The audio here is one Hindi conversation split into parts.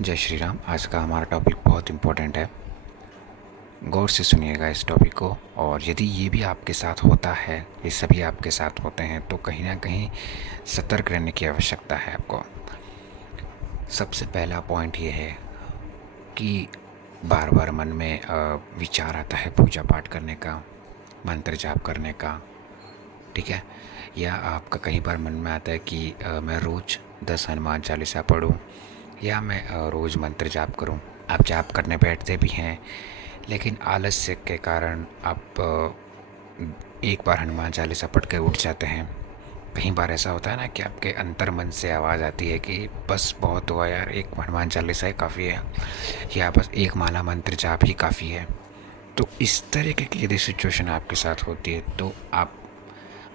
जय श्री राम। आज का हमारा टॉपिक बहुत इम्पोर्टेंट है। गौर से सुनिएगा इस टॉपिक को। और यदि ये भी आपके साथ होता है, ये सभी आपके साथ होते हैं, तो कहीं ना कहीं सतर्क रहने की आवश्यकता है आपको। सबसे पहला पॉइंट ये है कि बार बार मन में विचार आता है पूजा पाठ करने का, मंत्र जाप करने का। ठीक है। या आपका कई बार मन में आता है कि मैं रोज़ 10 हनुमान चालीसा पढूं, या मैं रोज़ मंत्र जाप करूं। आप जाप करने बैठते भी हैं, लेकिन आलस्य के कारण आप एक बार हनुमान चालीसा पढ़ के उठ जाते हैं। कई बार ऐसा होता है ना कि आपके अंतर मन से आवाज़ आती है कि बस बहुत हुआ यार, एक हनुमान चालीसा ही काफ़ी है, या बस एक माला मंत्र जाप ही काफ़ी है। तो इस तरीके की यदि सिचुएशन आपके साथ होती है, तो आप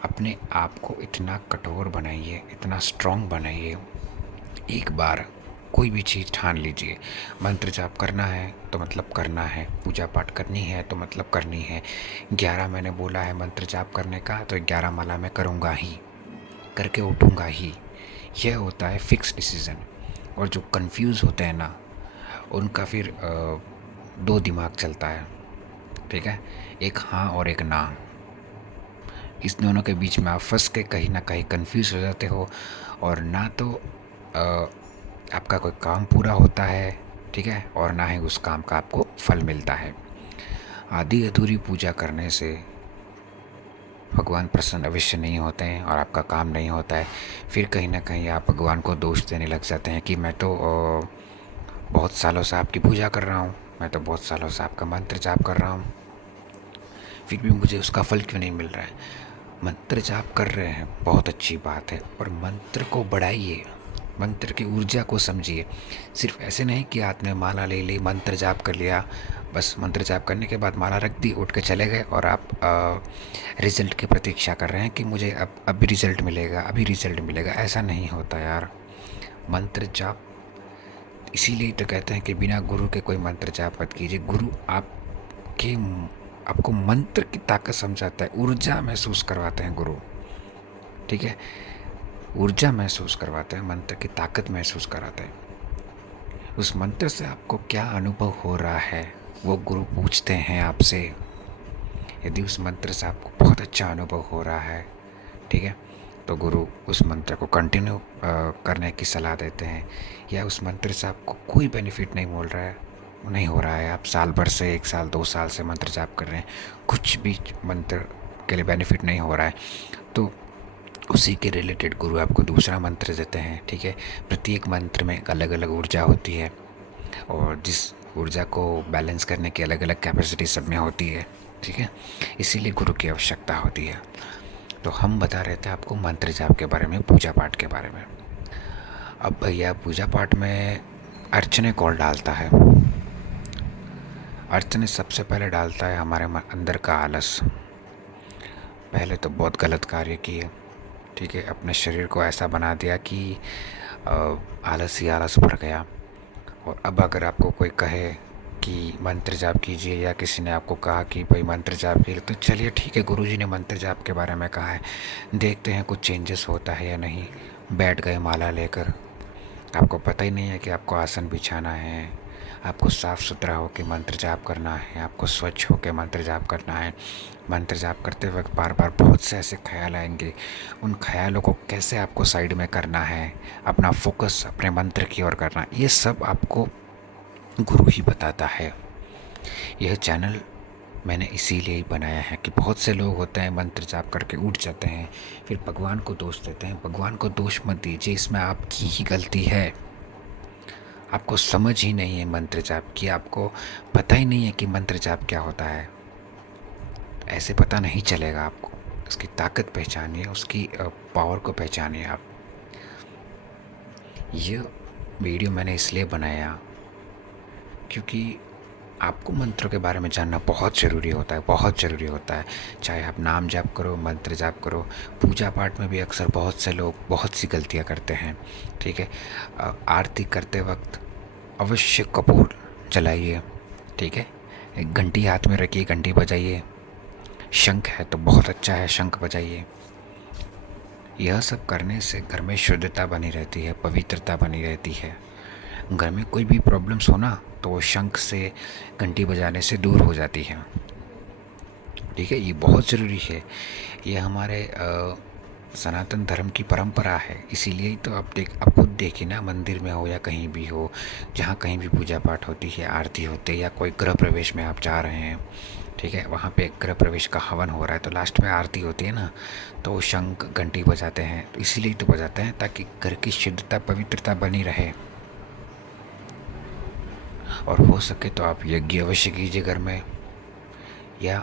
अपने आप को इतना कठोर बनाइए, इतना स्ट्रांग बनाइए। एक बार कोई भी चीज़ ठान लीजिए। मंत्र जाप करना है तो मतलब करना है, पूजा पाठ करनी है तो मतलब करनी है। 11 मैंने बोला है मंत्र जाप करने का, तो 11 माला मैं करूँगा ही, करके उठूँगा ही। यह होता है फिक्स डिसीज़न। और जो कंफ्यूज होते हैं ना, उनका फिर दो दिमाग चलता है। ठीक है। एक हाँ और एक ना। इस दोनों के बीच में आप फंस के कहीं ना कहीं कंफ्यूज हो जाते हो, और ना तो आपका कोई काम पूरा होता है, ठीक है, और ना ही उस काम का आपको फल मिलता है। आधी अधूरी पूजा करने से भगवान प्रसन्न अवश्य नहीं होते हैं और आपका काम नहीं होता है। फिर कहीं ना कहीं आप भगवान को दोष देने लग जाते हैं कि मैं तो बहुत सालों से आपकी पूजा कर रहा हूँ, मैं तो बहुत सालों से आपका मंत्र जाप कर रहा हूँ, फिर भी मुझे उसका फल क्यों नहीं मिल रहा है। मंत्र जाप कर रहे हैं, बहुत अच्छी बात है, और मंत्र को बढ़ाइए, मंत्र की ऊर्जा को समझिए। सिर्फ ऐसे नहीं कि हाथ में माला ले ली, मंत्र जाप कर लिया, बस मंत्र जाप करने के बाद माला रख दी, उठ के चले गए, और आप रिज़ल्ट की प्रतीक्षा कर रहे हैं कि मुझे अब अभी रिज़ल्ट मिलेगा, अभी रिज़ल्ट मिलेगा। ऐसा नहीं होता यार। मंत्र जाप इसीलिए तो कहते हैं कि बिना गुरु के कोई मंत्र जाप मत कीजिए। गुरु आपको मंत्र की ताकत समझाता है, ऊर्जा महसूस करवाते हैं गुरु। ठीक है। ऊर्जा महसूस करवाते हैं, मंत्र की ताकत महसूस कराते हैं। उस मंत्र से आपको क्या अनुभव हो रहा है, वो गुरु पूछते हैं आपसे। यदि उस मंत्र से आपको बहुत अच्छा अनुभव हो रहा है, ठीक है, तो गुरु उस मंत्र को कंटिन्यू करने की सलाह देते हैं। या उस मंत्र से आपको कोई बेनिफिट नहीं मिल रहा है, नहीं हो रहा है, आप साल भर से, 1 साल 2 साल से मंत्र जाप कर रहे हैं, कुछ भी मंत्र के लिए बेनिफिट नहीं हो रहा है, तो उसी के रिलेटेड गुरु आपको दूसरा मंत्र देते हैं। ठीक है। प्रत्येक मंत्र में एक अलग अलग ऊर्जा होती है, और जिस ऊर्जा को बैलेंस करने की अलग अलग कैपेसिटी सब में होती है। ठीक है। इसीलिए गुरु की आवश्यकता होती है। तो हम बता रहे थे आपको मंत्र जाप के बारे में, पूजा पाठ के बारे में। अब भैया पूजा पाठ में अर्चने कौन डालता है? अर्चने सबसे पहले डालता है हमारे अंदर का आलस। पहले तो बहुत गलत कार्य किए, ठीक है, अपने शरीर को ऐसा बना दिया कि आलस ही आलस भर गया। और अब अगर आपको कोई कहे कि मंत्र जाप कीजिए, या किसी ने आपको कहा कि भाई मंत्र जाप कीजिए, तो चलिए ठीक है, गुरुजी ने मंत्र जाप के बारे में कहा है, देखते हैं कुछ चेंजेस होता है या नहीं। बैठ गए माला लेकर, आपको पता ही नहीं है कि आपको आसन बिछाना है, आपको साफ़ सुथरा होकर मंत्र जाप करना है, आपको स्वच्छ होकर मंत्र जाप करना है। मंत्र जाप करते वक्त बार बार बहुत से ऐसे ख्याल आएंगे, उन ख्यालों को कैसे आपको साइड में करना है, अपना फोकस अपने मंत्र की ओर करना, ये सब आपको गुरु ही बताता है। यह चैनल मैंने इसीलिए ही बनाया है कि बहुत से लोग होते हैं मंत्र जाप करके उठ जाते हैं, फिर भगवान को दोष देते हैं। भगवान को दोष मत दीजिए, इसमें आपकी ही गलती है। आपको समझ ही नहीं है मंत्र जाप की, आपको पता ही नहीं है कि मंत्र जाप क्या होता है। ऐसे पता नहीं चलेगा आपको। उसकी ताकत पहचानिए, उसकी पावर को पहचानिए आप। ये वीडियो मैंने इसलिए बनाया क्योंकि आपको मंत्रों के बारे में जानना बहुत ज़रूरी होता है, बहुत ज़रूरी होता है। चाहे आप नाम जाप करो, मंत्र जाप करो, पूजा पाठ में भी अक्सर बहुत से लोग बहुत सी गलतियाँ करते हैं। ठीक है। आरती करते वक्त अवश्य कपूर जलाइए। ठीक है। एक घंटी हाथ में रखिए, घंटी बजाइए। शंख है तो बहुत अच्छा है, शंख बजाइए। यह सब करने से घर में शुद्धता बनी रहती है, पवित्रता बनी रहती है। घर में कोई भी प्रॉब्लम्स हो ना तो वो शंख से, घंटी बजाने से दूर हो जाती है। ठीक है, ये बहुत ज़रूरी है। ये हमारे सनातन धर्म की परंपरा है। इसीलिए ही तो आप खुद देखिए ना, मंदिर में हो या कहीं भी हो, जहाँ कहीं भी पूजा पाठ होती है, आरती होती है, या कोई गृह प्रवेश में आप जा रहे हैं, ठीक है, वहाँ पे गृह प्रवेश का हवन हो रहा है तो लास्ट में आरती होती है ना, तो वो शंख घंटी बजाते हैं। तो इसीलिए तो बजाते हैं ताकि घर की शुद्धता, पवित्रता बनी रहे। और हो सके तो आप यज्ञ अवश्य कीजिए घर में, या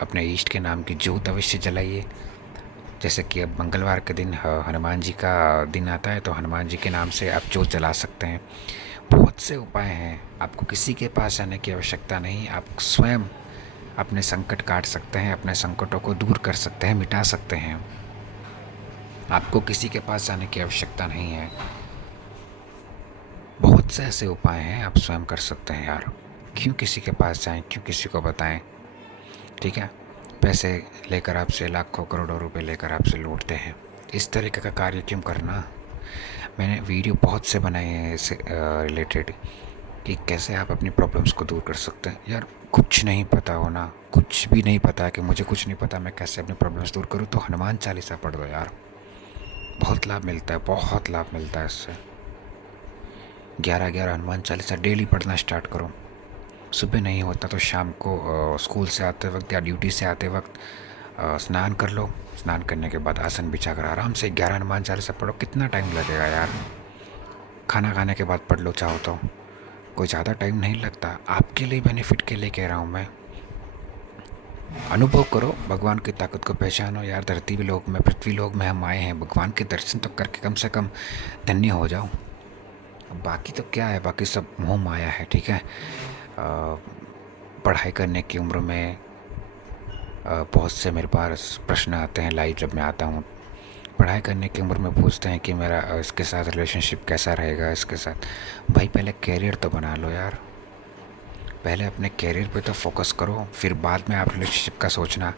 अपने इष्ट के नाम की ज्योत अवश्य जलाइए। जैसे कि अब मंगलवार के दिन हनुमान जी का दिन आता है, तो हनुमान जी के नाम से आप ज्योत जला सकते हैं। बहुत से उपाय हैं, आपको किसी के पास जाने की आवश्यकता नहीं। आप स्वयं अपने संकट काट सकते हैं, अपने संकटों को दूर कर सकते हैं, मिटा सकते हैं। आपको किसी के पास जाने की आवश्यकता नहीं है। बहुत से ऐसे उपाय हैं आप स्वयं कर सकते हैं यार। क्यों किसी के पास जाएं, क्यों किसी को बताएं? ठीक है, पैसे लेकर आपसे, लाखों करोड़ों रुपए लेकर आपसे लूटते हैं। इस तरीके का कार्य क्यों करना? मैंने वीडियो बहुत से बनाए हैं इससे रिलेटेड कि कैसे आप अपनी प्रॉब्लम्स को दूर कर सकते हैं। यार कुछ नहीं पता हो ना, कुछ भी नहीं पता है कि मुझे कुछ नहीं पता मैं कैसे अपनी प्रॉब्लम्स दूर करूँ, तो हनुमान चालीसा पढ़ दो यार। बहुत लाभ मिलता है, बहुत लाभ मिलता है इससे। 11-11 हनुमान चालीसा डेली पढ़ना स्टार्ट करो। सुबह नहीं होता तो शाम को स्कूल से आते वक्त या ड्यूटी से आते वक्त स्नान कर लो। स्नान करने के बाद आसन बिछा कर आराम से 11 हनुमान चालीसा पढ़ो। कितना टाइम लगेगा यार? खाना खाने के बाद पढ़ लो चाहो तो, कोई ज़्यादा टाइम नहीं लगता। आपके लिए बेनिफिट के लिए कह रहा हूँ मैं। अनुभव करो, भगवान की ताकत को पहचानो यार। धरती लोक में, पृथ्वी लोक में हम आए हैं, भगवान के दर्शन तो करके कम से कम धन्य हो जाओ। बाकी तो क्या है, बाकी सब मोह माया है। ठीक है, पढ़ाई करने की उम्र में बहुत से मेरे पास प्रश्न आते हैं लाइव जब मैं आता हूँ। पढ़ाई करने की उम्र में पूछते हैं कि मेरा इसके साथ रिलेशनशिप कैसा रहेगा, इसके साथ। भाई पहले कैरियर तो बना लो यार। पहले अपने कैरियर पे तो फोकस करो, फिर बाद में आप रिलेशनशिप का सोचना।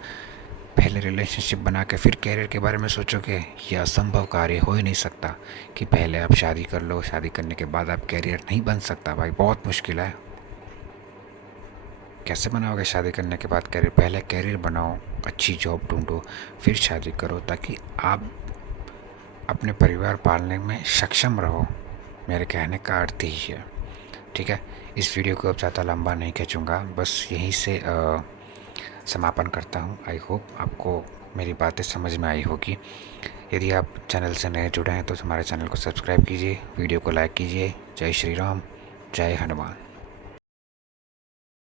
पहले रिलेशनशिप बना के फिर कैरियर के बारे में सोचोगे, ये असंभव कार्य हो ही नहीं सकता कि पहले आप शादी कर लो, शादी करने के बाद आप कैरियर नहीं बन सकता भाई, बहुत मुश्किल है। कैसे बनाओगे शादी करने के बाद कैरियर? पहले कैरियर बनाओ, अच्छी जॉब ढूंढो, फिर शादी करो, ताकि आप अपने परिवार पालने में सक्षम रहो। मेरे कहने का अर्थ ही है। ठीक है, इस वीडियो को अब ज़्यादा लंबा नहीं खींचूँगा, बस यहीं से समापन करता हूँ। आई होप आपको मेरी बातें समझ में आई होगी। यदि आप चैनल से नए जुड़े हैं तो हमारे चैनल को सब्सक्राइब कीजिए, वीडियो को लाइक कीजिए। जय श्री राम, जय हनुमान।